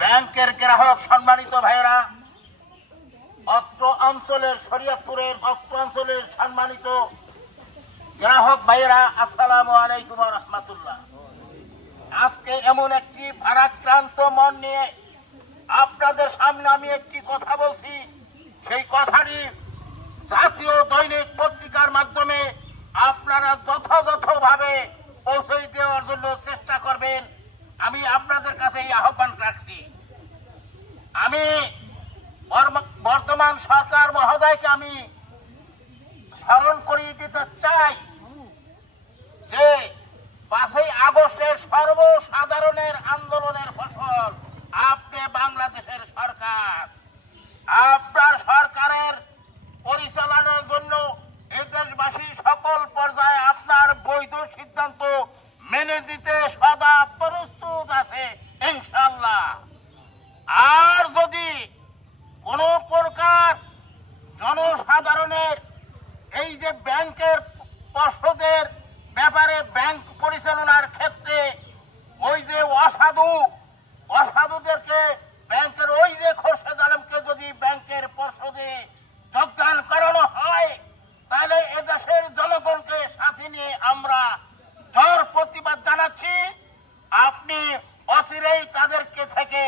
ব্যাংকের গ্রাহক সম্মানিত ভাইয়েরা, অত্র অঞ্চলের শরীয়তপুরের অত্র অঞ্চলের সম্মানিত গ্রাহক ভাইয়েরা, আসসালামু আলাইকুম ওয়া রাহমাতুল্লাহ। আজকে এমন একটি ভারাক্রান্ত মন নিয়ে আপনাদের সামনে আমি একটি কথা বলছি। সেই কথাটি জাতীয় দৈনিক পত্রিকার মাধ্যমে আপনারা যথাযথভাবে পৌঁছে দেওয়ার জন্য চেষ্টা করবেন, আমি আপনাদের কাছে এই আহ্বান রাখছি। আমি বর্তমান সরকার মহোদয়কে আমি স্মরণ করিয়ে দিতে চাই যে 5ই আগস্টের সর্বসাধারণের আন্দোলনের ফসল আপনি বাংলাদেশের সরকার। আপনার সরকারের পরিচালনার জন্য এই দেশবাসী সকল পর্যায়ে আপনার বৈধ সিদ্ধান্ত মেনে দিতে সদা প্রস্তুত আছে ইনশাআল্লাহ। আর যদি কোন প্রকার জনসাধারণের এই যে ব্যাংকের পর্ষদের ব্যাপারে ব্যাংক পরিচালনার ক্ষেত্রে ওই যে অসাধুদেরকে ব্যাংকের ওই যে খোরশেদ আলমকে যদি ব্যাংকের পর্ষদে যোগদান করানো হয়, তাহলে এদেশের জনগণকে সাথে নিয়ে আমরা জোর প্রতিবাদ জানাচ্ছি। আপনি অচিরেই তাদেরকে থেকে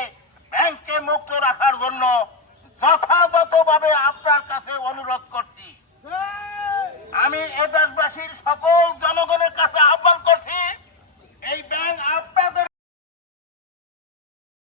ব্যাংকে মুক্ত রাখার জন্য যথাযথভাবে আপনার কাছে অনুরোধ করছি। আমি এ দেশবাসীর সকল জনগণের কাছে আহ্বান করছি, এই ব্যাংক আপনাদের